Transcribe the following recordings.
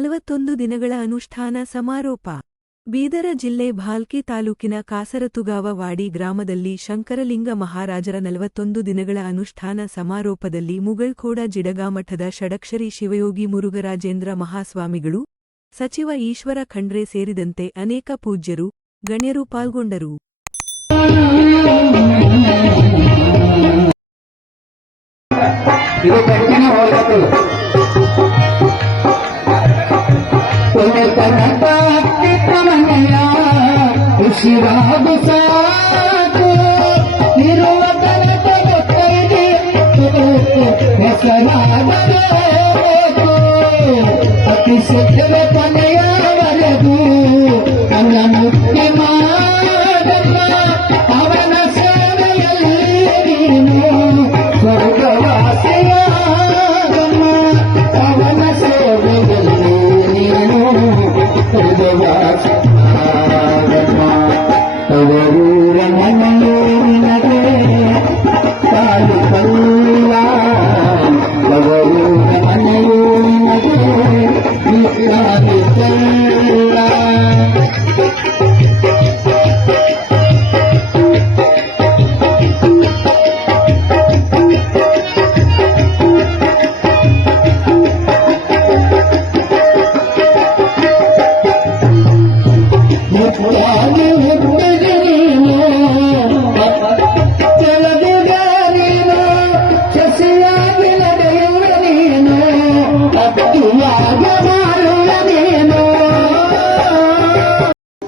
ನಲವತ್ತೊಂದು ದಿನಗಳ ಅನುಷ್ಠಾನ ಸಮಾರೋಪ. ಬೀದರ ಜಿಲ್ಲೆ ಭಾಲ್ಕಿ ತಾಲೂಕಿನ ಕಾಸರತುಗಾವ ವಾಡಿ ಗ್ರಾಮದಲ್ಲಿ ಶಂಕರಲಿಂಗ ಮಹಾರಾಜರ ನಲವತ್ತೊಂದು ದಿನಗಳ ಅನುಷ್ಠಾನ ಸಮಾರೋಪದಲ್ಲಿ ಮುಗಳ್ಖೋಡ ಜಿಡಗಾಮಠದ ಷಡಕ್ಷರಿ ಶಿವಯೋಗಿ ಮುರುಘರಾಜೇಂದ್ರ ಮಹಾಸ್ವಾಮಿಗಳು, ಸಚಿವ ಈಶ್ವರ ಖಂಡ್ರೆ ಸೇರಿದಂತೆ ಅನೇಕ ಪೂಜ್ಯರು, ಗಣ್ಯರು ಪಾಲ್ಗೊಂಡರು. తమనయా శివాబు సాకు నిరువతన తగ తగ తగ తగ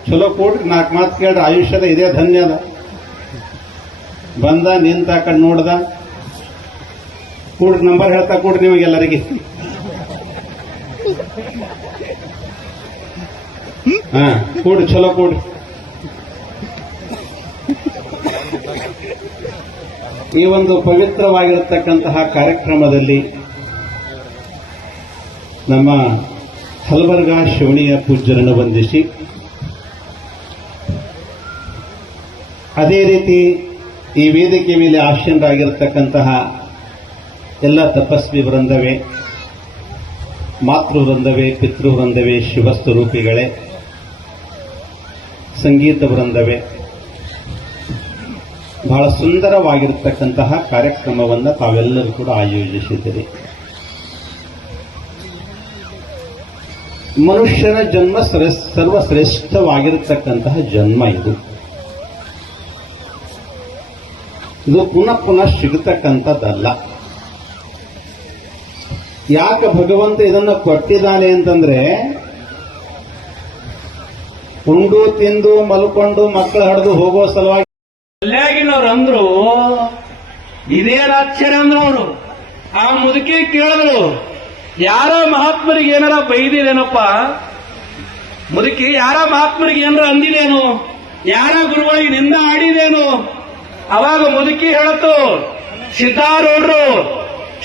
ಚಲೋ ಕೊಡ್ರಿ, ನಾಲ್ಕು ಮಾತು ಕೇಳ್ರಿ. ಆಯುಷ್ಯದ ಇದೇ ಧನ್ಯ ಅದ. ಬಂದ, ನಿಂತ ಕಣ್ ನೋಡ್ದ. ಕೂಡ್ರಿ, ನಂಬರ್ ಹೇಳ್ತಾ ಕೊಡ್ರಿ ನಿಮಗೆಲ್ಲರಿಗೆ. ಹಾ, ಕೂಡ್ರಿ, ಚಲೋ ಕೂಡ್ರಿ. ಈ ಒಂದು ಪವಿತ್ರವಾಗಿರತಕ್ಕಂತಹ ಕಾರ್ಯಕ್ರಮದಲ್ಲಿ ನಮ್ಮ ಹಲವರ್ಗ ಶಿವಣಿಯ ಪೂಜ್ಯರನ್ನು ವಂದಿಸಿ, ಅದೇ ರೀತಿ ಈ ವೇದಿಕೆ ಮೇಲೆ ಆಶೀನರಾಗಿರ್ತಕ್ಕಂತಹ ಎಲ್ಲ ತಪಸ್ವಿ ವೃಂದವೇ, ಮಾತೃ ವೃಂದವೇ, ಪಿತೃ ರೂಪಿಗಳೇ, ಸಂಗೀತ ವೃಂದವೇ, ಬಹಳ ಸುಂದರವಾಗಿರ್ತಕ್ಕಂತಹ ಕಾರ್ಯಕ್ರಮವನ್ನು ತಾವೆಲ್ಲರೂ ಕೂಡ ಆಯೋಜಿಸಿದ್ದೀರಿ. ಮನುಷ್ಯನ ಜನ್ಮ ಶ್ರೇಷ್ಠ ಸರ್ವಶ್ರೇಷ್ಠವಾಗಿರತಕ್ಕಂತಹ ಜನ್ಮ ಇದು. ಇದು ಪುನಃ ಪುನಃ ಸಿಗತಕ್ಕಂಥದ್ದಲ್ಲ. ಯಾಕೆ ಭಗವಂತ ಇದನ್ನು ಕೊಟ್ಟಿದ್ದಾನೆ ಅಂತಂದ್ರೆ, ಉಂಡು, ತಿಂದು, ಮಲ್ಕೊಂಡು, ಮಕ್ಕಳು ಹಡಿದು ಹೋಗೋ ಸಲುವಾಗಿ ಅಂದ್ರು ಇದೇನ್ ಆಶ್ಚರ್ಯ ಅಂದ್ರು ಅವರು. ಆ ಮುದುಕಿ ಕೇಳಿದ್ರು ಯಾರ ಮಹಾತ್ಮರಿಗೆ ಏನಾರ ಬೈದಿರೇನಪ್ಪ ಮುದುಕಿ, ಯಾರ ಮಹಾತ್ಮರಿಗೆ ಏನಾರ ಅಂದಿದೇನು? ಯಾರ ಗುರುಗಳಿಗೆ ನಿಂದ ಆಡಿದೇನು? ಅವಾಗ ಮುದುಕಿ ಹೇಳತ್ತು ಸಿದ್ದಾರೂಢರು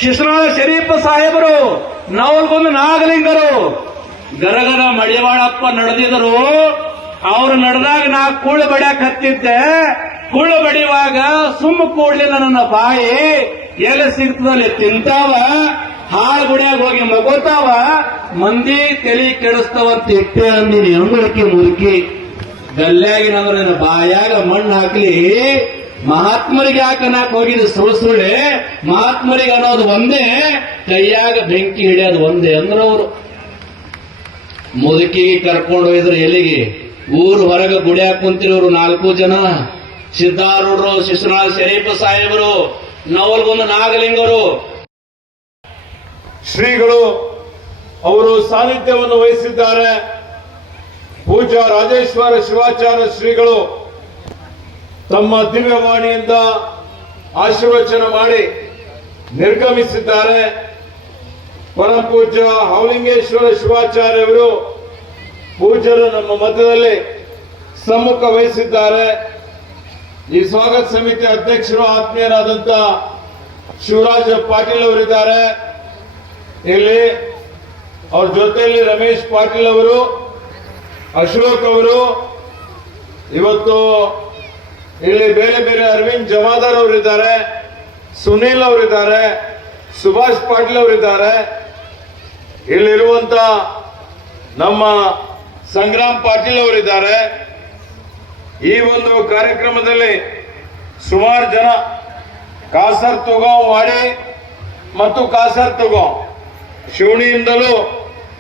ಶಿಶುನಾಳ ಶರೀಫ ಸಾಹೇಬರು ನಾವು ನಾಗಲಿಂಗರು ಗರಗರ ಮಡಿವಾಳಪ್ಪ ನಡೆದಿದ್ರು ಅವ್ರು ನಡೆದಾಗ ನಾ ಕೂಳು ಬಡಿಯಾಕ ಹತ್ತಿದ್ದೆ. ಕೂಳು ಬಡಿಯುವಾಗ ಸುಮ್ಮ ಕೂಡ್ಲಿಲ್ಲ ನನ್ನ ಬಾಯಿ, ಎಲ್ಲಿ ಸಿಗ್ತದಲ್ಲಿ ತಿಂತಾವ? ಹಾಳು ಗುಡಿಯಾಗ ಹೋಗಿ ಮಗೋತಾವ, ಮಂದಿ ತಲೆ ಕೆಡಿಸ್ತಾವ ಅಂತ ಇಟ್ಟೆ ಅಂದಿನಿ, ಅಂಗಳಕ್ಕೆ ಮುರುಕಿ ನನ್ನ ಬಾಯಾಗ ಮಣ್ಣು ಹಾಕ್ಲಿ, ಮಹಾತ್ಮರಿಗೆ ಹಾಕನಾಕ್ ನಾಕ್ ಹೋಗಿದ್ದು ಸುಳ್ಳೆ ಮಹಾತ್ಮರಿಗೆ ಅನ್ನೋದು ಒಂದೇ, ಕೈಯಾಗ ಬೆಂಕಿ ಹಿಡಿಯೋದು ಒಂದೇ ಅಂದ್ರೆ ಅವರು ಮುದುಕಿಗೆ ಕರ್ಕೊಂಡು ಹೋಯ್ದ್ರು ಎಲ್ಲಿಗೆ? ಊರು ಹೊರಗೆ ಗುಡಿಯಾಗ ಕುಂತಿರೋರು ನಾಲ್ಕು ಜನ. ಸಿದ್ದಾರೂಢರು ಶಿಶುನಾಳ್ ಶರೀಫ ಸಾಹೇಬರು, ನವಲ್ಗೊಂದು ನಾಗಲಿಂಗರು. ಶ್ರೀಗಳು ಅವರು ಸಾನ್ನಿಧ್ಯವನ್ನು ವಹಿಸಿದ್ದಾರೆ. ಪೂಜಾ ರಾಜೇಶ್ವರ ಶಿವಾಚಾರ್ಯ ಶ್ರೀಗಳು ತಮ್ಮ ದಿವ್ಯವಾಣಿಯಿಂದ ಆಶೀರ್ವಚನ ಮಾಡಿ ನಿರ್ಗಮಿಸಿದ್ದಾರೆ. ಪರಮ ಪೂಜ್ಯ ಹೌಲಿಂಗೇಶ್ವರ ಶಿವಾಚಾರ್ಯವರು ಪೂಜರು ನಮ್ಮ ಮಧ್ಯದಲ್ಲಿ ಸಮ್ಮುಖ ವಹಿಸಿದ್ದಾರೆ. ಈ ಸ್ವಾಗತ ಸಮಿತಿ ಅಧ್ಯಕ್ಷರು, ಆತ್ಮೀಯರಾದಂತ ಶಿವರಾಜ ಪಾಟೀಲ್ ಅವರಿದ್ದಾರೆ. ಇಲ್ಲಿ ಅವ್ರ ಜೊತೆಯಲ್ಲಿ ರಮೇಶ್ ಪಾಟೀಲ್ ಅವರು, ಅಶೋಕ್ ಅವರು, ಇವತ್ತು ಇಲ್ಲಿ ಬೇರೆ ಬೇರೆ ಅರವಿಂದ್ ಜಮಾದಾರ್ ಅವರಿದ್ದಾರೆ, ಸುನೀಲ್ ಅವರಿದ್ದಾರೆ, ಸುಭಾಷ್ ಪಾಟೀಲ್ ಅವರಿದ್ದಾರೆ. ಇಲ್ಲಿರುವಂತ ನಮ್ಮ ಸಂಗ್ರಾಮ್ ಪಾಟೀಲ್ ಅವರಿದ್ದಾರೆ. ಈ ಒಂದು ಕಾರ್ಯಕ್ರಮದಲ್ಲಿ ಸುಮಾರು ಜನ ಕಾಸರ್ ತುಗಾವ್ ವಾಡಿ ಮತ್ತು ಕಾಸರ್ ತುಗಾವ್. ಶಿವಣಿಯಿಂದಲೂ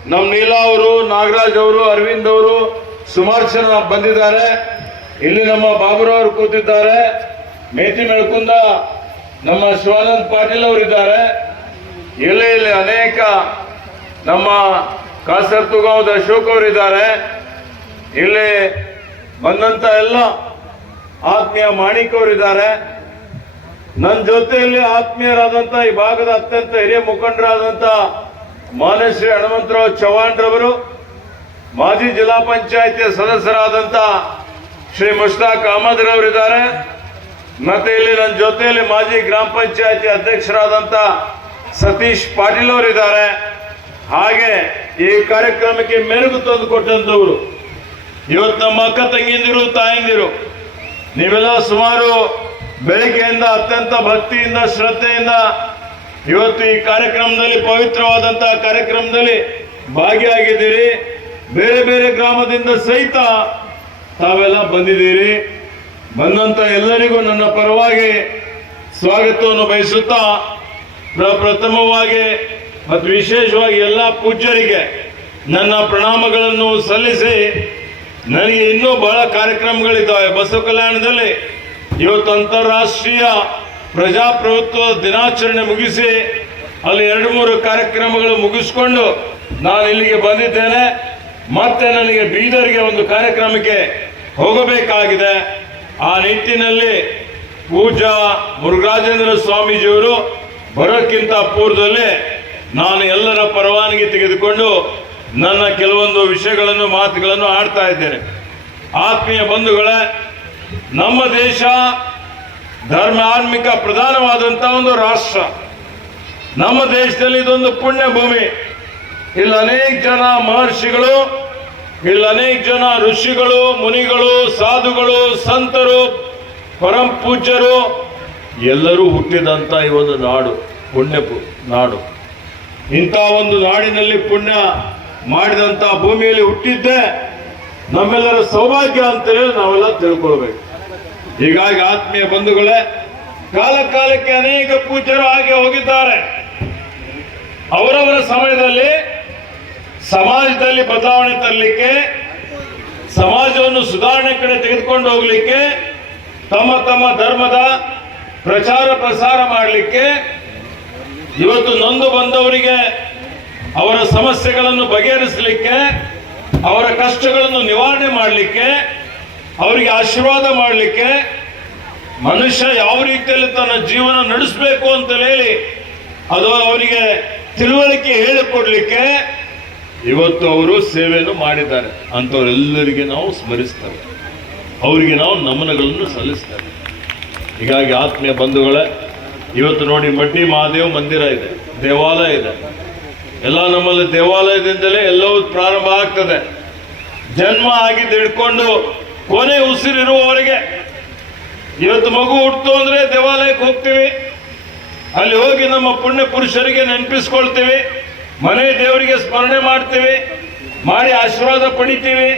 ನಮ್ಮ ನೀಲಾ ಅವರು, ನಾಗರಾಜ್ ಅವರು, ಅರವಿಂದ್ ಅವರು ಸುಮಾರು ಜನ ಬಂದಿದ್ದಾರೆ. ಇಲ್ಲಿ ನಮ್ಮ ಬಾಬುರವರು ಕೂತಿದ್ದಾರೆ. ಮೇತಿ ಮೆಳ್ಕುಂದ ನಮ್ಮ ಶಿವಾನಂದ್ ಪಾಟೀಲ್ ಅವರಿದ್ದಾರೆ. ಇಲ್ಲಿ ಇಲ್ಲಿ ಅನೇಕ ನಮ್ಮ ಕಾಸರ್ ತುಗಾವದ ಅಶೋಕ್ ಅವರಿದ್ದಾರೆ. ಇಲ್ಲಿ ಬಂದಂತ ಎಲ್ಲ ಆತ್ಮೀಯ ಮಾಣಿಕ್ ಅವರಿದ್ದಾರೆ. ನನ್ನ ಜೊತೆಯಲ್ಲಿ ಆತ್ಮೀಯರಾದಂತ ಈ ಭಾಗದ ಅತ್ಯಂತ ಹಿರಿಯ ಮುಖಂಡರಾದಂತ ಮಾನ್ಯಶ್ರೀ ಹನುಮಂತರಾವ್ ಚವ್ಹಾಣ್ ರವರು, ಮಾಜಿ ಜಿಲ್ಲಾ ಪಂಚಾಯತಿಯ ಸದಸ್ಯರಾದಂತ ಶ್ರೀ ಮುಷ್ತಾಕ್ ಅಹಮದ್ ರವರಿದ್ದಾರೆ ಮತ್ತೆ ಇಲ್ಲಿ ನನ್ನ ಜೊತೆಯಲ್ಲಿ ಮಾಜಿ ಗ್ರಾಮ ಪಂಚಾಯತಿ ಅಧ್ಯಕ್ಷರಾದಂತ ಸತೀಶ್ ಪಾಟೀಲ್ ಅವರಿದ್ದಾರೆ. ಹಾಗೆ ಈ ಕಾರ್ಯಕ್ರಮಕ್ಕೆ ಮೆರುಗು ತಂದು ಕೊಟ್ಟಂತವರು ಇವತ್ತು ನಮ್ಮ ಅಕ್ಕ ತಂಗಿಂದಿರು ತಾಯಂದಿರು, ನೀವೆಲ್ಲ ಸುಮಾರು ಬೆಳಿಗ್ಗೆಯಿಂದ ಅತ್ಯಂತ ಭಕ್ತಿಯಿಂದ, ಶ್ರದ್ಧೆಯಿಂದ ಇವತ್ತು ಈ ಕಾರ್ಯಕ್ರಮದಲ್ಲಿ ಪವಿತ್ರವಾದಂತಹ ಕಾರ್ಯಕ್ರಮದಲ್ಲಿ ಭಾಗಿಯಾಗಿದ್ದೀರಿ. ಬೇರೆ ಬೇರೆ ಗ್ರಾಮದಿಂದ ಸಹಿತ ತಾವೆಲ್ಲ ಬಂದಿದ್ದೀರಿ. ಬಂದಂತ ಎಲ್ಲರಿಗೂ ನನ್ನ ಪರವಾಗಿ ಸ್ವಾಗತವನ್ನು ಬಯಸುತ್ತಾ ಪ್ರಪ್ರಥಮವಾಗಿ ಮತ್ತು ವಿಶೇಷವಾಗಿ ಎಲ್ಲ ಪೂಜ್ಯರಿಗೆ ನನ್ನ ಪ್ರಣಾಮಗಳನ್ನು ಸಲ್ಲಿಸಿ ನನಗೆ ಇನ್ನೂ ಬಹಳ ಕಾರ್ಯಕ್ರಮಗಳಿದ್ದಾವೆ. ಬಸವ ಕಲ್ಯಾಣದಲ್ಲಿ ಇವತ್ತು ಅಂತಾರಾಷ್ಟ್ರೀಯ ಪ್ರಜಾಪ್ರಭುತ್ವ ದಿನಾಚರಣೆ ಮುಗಿಸಿ ಅಲ್ಲಿ ಎರಡು ಮೂರು ಕಾರ್ಯಕ್ರಮಗಳು ಮುಗಿಸ್ಕೊಂಡು ನಾನು ಇಲ್ಲಿಗೆ ಬಂದಿದ್ದೇನೆ. ಮತ್ತೆ ನನಗೆ ಬೀದರ್ಗೆ ಒಂದು ಕಾರ್ಯಕ್ರಮಕ್ಕೆ ಹೋಗಬೇಕಾಗಿದೆ. ಆ ನಿಟ್ಟಿನಲ್ಲಿ ಪೂಜಾ ಮುರುಘರಾಜೇಂದ್ರ ಸ್ವಾಮೀಜಿಯವರು ಬರೋಕ್ಕಿಂತ ಪೂರ್ವದಲ್ಲಿ ನಾನು ಎಲ್ಲರ ಪರವಾನಗಿ ತೆಗೆದುಕೊಂಡು ನನ್ನ ಕೆಲವೊಂದು ವಿಷಯಗಳನ್ನು, ಮಾತುಗಳನ್ನು ಆಡ್ತಾ ಇದ್ದೇನೆ. ಆತ್ಮೀಯ ಬಂಧುಗಳೇ, ನಮ್ಮ ದೇಶ ಧಾರ್ಮಿಕ ಪ್ರಧಾನವಾದಂಥ ಒಂದು ರಾಷ್ಟ್ರ. ನಮ್ಮ ದೇಶದಲ್ಲಿ ಇದೊಂದು ಪುಣ್ಯ ಭೂಮಿ ಇಲ್ಲಿ ಅನೇಕ ಜನ ಮಹರ್ಷಿಗಳು, ಇಲ್ಲಿ ಅನೇಕ ಜನ ಋಷಿಗಳು, ಮುನಿಗಳು, ಸಾಧುಗಳು, ಸಂತರು, ಪರಂ ಪೂಜ್ಯರು. ಎಲ್ಲರೂ ಹುಟ್ಟಿದಂತ ಈ ಒಂದು ನಾಡು ಪುಣ್ಯ ನಾಡು. ಇಂಥ ಒಂದು ನಾಡಿನಲ್ಲಿ ಪುಣ್ಯ ಮಾಡಿದಂತ ಭೂಮಿಯಲ್ಲಿ ಹುಟ್ಟಿದ್ದೆ ನಮ್ಮೆಲ್ಲರ ಸೌಭಾಗ್ಯ ಅಂತೇಳಿ ನಾವೆಲ್ಲ ತಿಳ್ಕೊಳ್ಬೇಕು. ಹೀಗಾಗಿ ಆತ್ಮೀಯ ಬಂಧುಗಳೇ ಕಾಲ ಕಾಲಕ್ಕೆ ಅನೇಕ ಪೂಜ್ಯರು ಹಾಗೆ ಹೋಗಿದ್ದಾರೆ. ಅವರವರ ಸಮಯದಲ್ಲಿ ಸಮಾಜದಲ್ಲಿ ಬದಲಾವಣೆ ತರಲಿಕ್ಕೆ, ಸಮಾಜವನ್ನು ಸುಧಾರಣೆ ಕಡೆ ತೆಗೆದುಕೊಂಡು ಹೋಗ್ಲಿಕ್ಕೆ, ತಮ್ಮ ತಮ್ಮ ಧರ್ಮದ ಪ್ರಚಾರ ಪ್ರಸಾರ ಮಾಡಲಿಕ್ಕೆ, ಇವತ್ತು ನೊಂದು ಬಂದವರಿಗೆ ಅವರ ಸಮಸ್ಯೆಗಳನ್ನು ಬಗೆಹರಿಸಲಿಕ್ಕೆ, ಅವರ ಕಷ್ಟಗಳನ್ನು ನಿವಾರಣೆ ಮಾಡಲಿಕ್ಕೆ ಅವರಿಗೆ ಆಶೀರ್ವಾದ ಮಾಡಲಿಕ್ಕೆ ಮನುಷ್ಯ ಯಾವ ರೀತಿಯಲ್ಲಿ ತನ್ನ ಜೀವನ ನಡೆಸಬೇಕು ಅಂತ ಹೇಳಿ ಅದು ಅವರಿಗೆ ತಿಳುವಳಿಕೆ ಹೇಳಿಕೊಡ್ಲಿಕ್ಕೆ ಇವತ್ತು ಅವರು ಸೇವೆಯನ್ನು ಮಾಡಿದ್ದಾರೆ. ಅಂಥವರೆಲ್ಲರಿಗೆ ನಾವು ಸ್ಮರಿಸ್ತೇವೆ. ಅವರಿಗೆ ನಾವು ನಮನಗಳನ್ನು ಸಲ್ಲಿಸ್ತೇವೆ. ಹೀಗಾಗಿ ಆತ್ಮೀಯ ಬಂಧುಗಳೇ, ಇವತ್ತು ನೋಡಿ ಮಡ್ಡಿ ಮಹಾದೇವ ಮಂದಿರ ಇದೆ, ದೇವಾಲಯ ಇದೆ. ಎಲ್ಲ ನಮ್ಮಲ್ಲಿ ದೇವಾಲಯದಿಂದಲೇ ಎಲ್ಲವೂ ಪ್ರಾರಂಭ ಆಗ್ತದೆ. ಜನ್ಮ ಆಗಿದ್ದು ಹಿಡ್ಕೊಂಡು ಕೊನೆ ಉಸಿರಿರುವವರಿಗೆ. ಇವತ್ತು ಮಗು ಹುಟ್ಟು ಅಂದ್ರೆ ದೇವಾಲಯಕ್ಕೆ ಹೋಗ್ತೀವಿ. ಅಲ್ಲಿ ಹೋಗಿ ನಮ್ಮ ಪುಣ್ಯ ಪುರುಷರಿಗೆ ನೆನಪಿಸ್ಕೊಳ್ತೀವಿ. ಮನೆ ದೇವರಿಗೆ ಸ್ಮರಣೆ ಮಾಡ್ತೀವಿ. ಮಾಡಿ ಆಶೀರ್ವಾದ ಪಡಿತೀವಿ.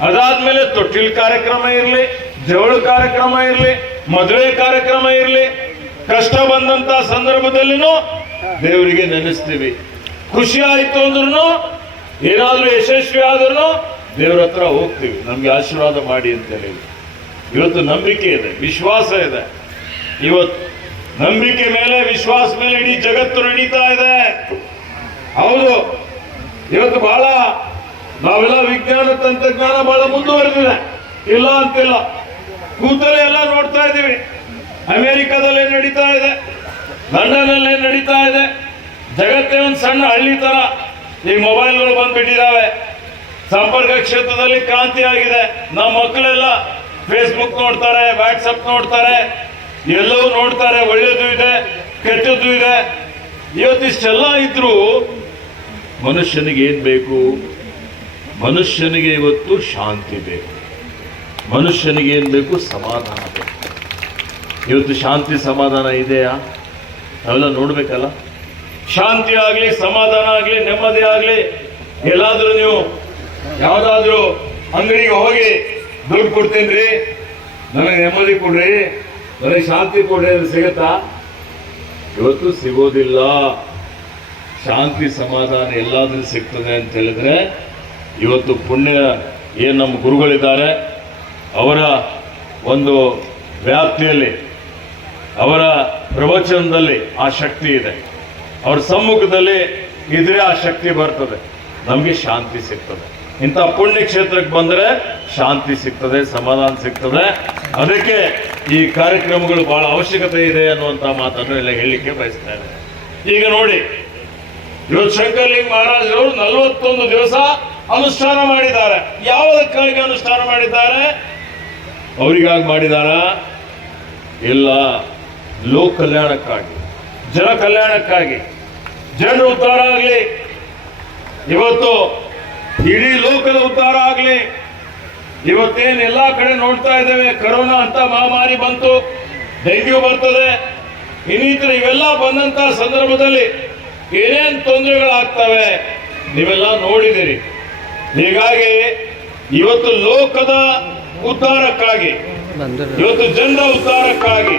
ಅದಾದ್ಮೇಲೆ ತೊಟ್ಟಿಲ್ ಕಾರ್ಯಕ್ರಮ ಇರಲಿ ಜವಳು ಕಾರ್ಯಕ್ರಮ ಇರಲಿ, ಮದುವೆ ಕಾರ್ಯಕ್ರಮ ಇರಲಿ, ಕಷ್ಟ ಬಂದಂತ ಸಂದರ್ಭದಲ್ಲಿನೂ ದೇವರಿಗೆ ನೆನೆಸ್ತೀವಿ. ಖುಷಿ ಆಯಿತು ಅಂದ್ರೂ ಏನಾದರೂ ಯಶಸ್ವಿ ಆದ್ರೂ ದೇವ್ರ ಹತ್ರ ಹೋಗ್ತೀವಿ. ನಮಗೆ ಆಶೀರ್ವಾದ ಮಾಡಿ ಅಂತ ಹೇಳಿ. ಇವತ್ತು ನಂಬಿಕೆ ಇದೆ, ವಿಶ್ವಾಸ ಇದೆ. ಇವತ್ತು ನಂಬಿಕೆ ಮೇಲೆ, ವಿಶ್ವಾಸ ಮೇಲೆ ಇಡೀ ಜಗತ್ತು ನಡೀತಾ ಇದೆ. ಹೌದು. ಇವತ್ತು ಬಹಳ ನಾವೆಲ್ಲ ವಿಜ್ಞಾನ ತಂತ್ರಜ್ಞಾನ ಬಹಳ ಮುಂದುವರೆದಿದೆ. ಇಲ್ಲ ಅಂತಿಲ್ಲ. ಕೂತಲೇ ಎಲ್ಲ ನೋಡ್ತಾ ಇದ್ದೀವಿ. ಅಮೆರಿಕದಲ್ಲಿ ನಡೀತಾ ಇದೆ. ಲಂಡನ್ ಅಲ್ಲಿ ಏನ್ ನಡೀತಾ ಇದೆ. ಜಗತ್ತೇ ಒಂದು ಸಣ್ಣ ಹಳ್ಳಿ ತರ ಈ ಮೊಬೈಲ್ಗಳು ಬಂದ್ಬಿಟ್ಟಿದ್ದಾವೆ ಸಂಪರ್ಕ ಕ್ಷೇತ್ರದಲ್ಲಿ ಕ್ರಾಂತಿ ಆಗಿದೆ. ನಮ್ಮ ಮಕ್ಕಳೆಲ್ಲ ಫೇಸ್ಬುಕ್ ನೋಡ್ತಾರೆ ವಾಟ್ಸಪ್ ನೋಡ್ತಾರೆ. ಎಲ್ಲವೂ ನೋಡ್ತಾರೆ, ಒಳ್ಳೇದು ಇದೆ, ಕೆಟ್ಟದ್ದು ಇದೆ. ಇವತ್ತಿಷ್ಟೆಲ್ಲ ಇದ್ರೂ ಮನುಷ್ಯನಿಗೆ ಏನು ಬೇಕು? ಮನುಷ್ಯನಿಗೆ ಇವತ್ತು ಶಾಂತಿ ಬೇಕು. ಮನುಷ್ಯನಿಗೆ ಏನು ಬೇಕು? ಸಮಾಧಾನ ಬೇಕು. ಇವತ್ತು ಶಾಂತಿ ಸಮಾಧಾನ ಇದೆಯಾ? ನಾವೆಲ್ಲ ನೋಡ್ಬೇಕಲ್ಲ? ಶಾಂತಿ ಆಗಲಿ, ಸಮಾಧಾನ ಆಗಲಿ, ನೆಮ್ಮದಿ ಆಗಲಿ, ಎಲ್ಲಾದರೂ ನೀವು ಯಾವ್ದಾದ್ರು ಅಂಗಡಿಗೆ ಹೋಗಿ ದುಡ್ಡು ಕೊಡ್ತೀನಿ ನನಗೆ ನೆಮ್ಮದಿ ಕೊಡ್ರಿ. ನನಗೆ ಶಾಂತಿ ಕೊಡ್ರಿ ಸಿಗತ್ತಾ? ಇವತ್ತು ಸಿಗೋದಿಲ್ಲ. ಶಾಂತಿ ಸಮಾಧಾನ ಎಲ್ಲಾದ್ರೂ ಸಿಗ್ತದೆ ಅಂತ ಹೇಳಿದ್ರೆ ಇವತ್ತು ಪುಣ್ಯ ಏನು ನಮ್ಮ ಗುರುಗಳಿದ್ದಾರೆ, ಅವರ ಒಂದು ವ್ಯಾಪ್ತಿಯಲ್ಲಿ, ಅವರ ಪ್ರವಚನದಲ್ಲಿ ಆ ಶಕ್ತಿ ಇದೆ. ಅವ್ರ ಸಮ್ಮುಖದಲ್ಲಿ ಇದ್ರೆ ಆ ಶಕ್ತಿ ಬರ್ತದೆ. ನಮಗೆ ಶಾಂತಿ ಸಿಗ್ತದೆ. ಇಂಥ ಪುಣ್ಯ ಕ್ಷೇತ್ರಕ್ಕೆ ಬಂದರೆ ಶಾಂತಿ ಸಿಗ್ತದೆ, ಸಮಾಧಾನ ಸಿಗ್ತದೆ. ಅದಕ್ಕೆ ಈ ಕಾರ್ಯಕ್ರಮಗಳು ಬಹಳ ಅವಶ್ಯಕತೆ ಇದೆ ಅನ್ನುವಂಥ ಮಾತನ್ನು ಎಲ್ಲ ಹೇಳಲಿಕ್ಕೆ ಬಯಸ್ತಾ ಇದ್ದಾರೆ ಈಗ ನೋಡಿ, ಇವತ್ತು ಶಂಕರ್ಲಿಂಗ್ ಮಹಾರಾಜರವರು ನಲವತ್ತೊಂದು ದಿವಸ ಅನುಷ್ಠಾನ ಮಾಡಿದ್ದಾರೆ. ಯಾವುದಕ್ಕಾಗಿ ಅನುಷ್ಠಾನ ಮಾಡಿದ್ದಾರೆ? ಅವರಿಗಾಗಿ ಮಾಡಿದಾರ? ಇಲ್ಲ, ಲೋಕ ಕಲ್ಯಾಣಕ್ಕಾಗಿ. ಜನ ಕಲ್ಯಾಣಕ್ಕಾಗಿ. ಜನರು ಉದ್ಧಾರ ಆಗಲಿ. ಇವತ್ತು ಇಡೀ ಲೋಕದ ಉದ್ಧಾರ ಆಗಲಿ. ಇವತ್ತೇನು ಎಲ್ಲ ಕಡೆ ನೋಡ್ತಾ ಇದ್ದೇವೆ ಕರೋನಾ ಅಂತ ಮಹಾಮಾರಿ ಬಂತು ಡೆಂಗ್ಯೂ ಬರ್ತದೆ. ಇನ್ನಿತರ ಇವೆಲ್ಲ ಬಂದಂತ ಸಂದರ್ಭದಲ್ಲಿ ಏನೇನ್ ತೊಂದರೆಗಳಾಗ್ತವೆ ನೀವೆಲ್ಲ ನೋಡಿದಿರಿ. ಹೀಗಾಗಿ ಇವತ್ತು ಲೋಕದ ಉದ್ಧಾರಕ್ಕಾಗಿ ಇವತ್ತು ಜನರ ಉದ್ಧಾರಕ್ಕಾಗಿ